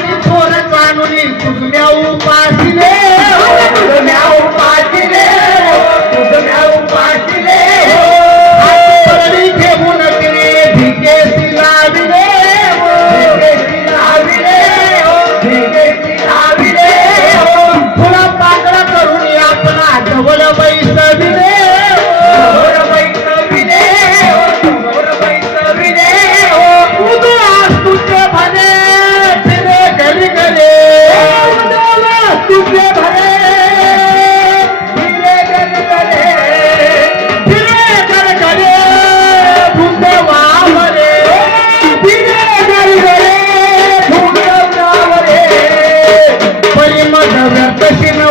आणि थोर जाणून कुजम्या उपासिले कुजम्या Porque meu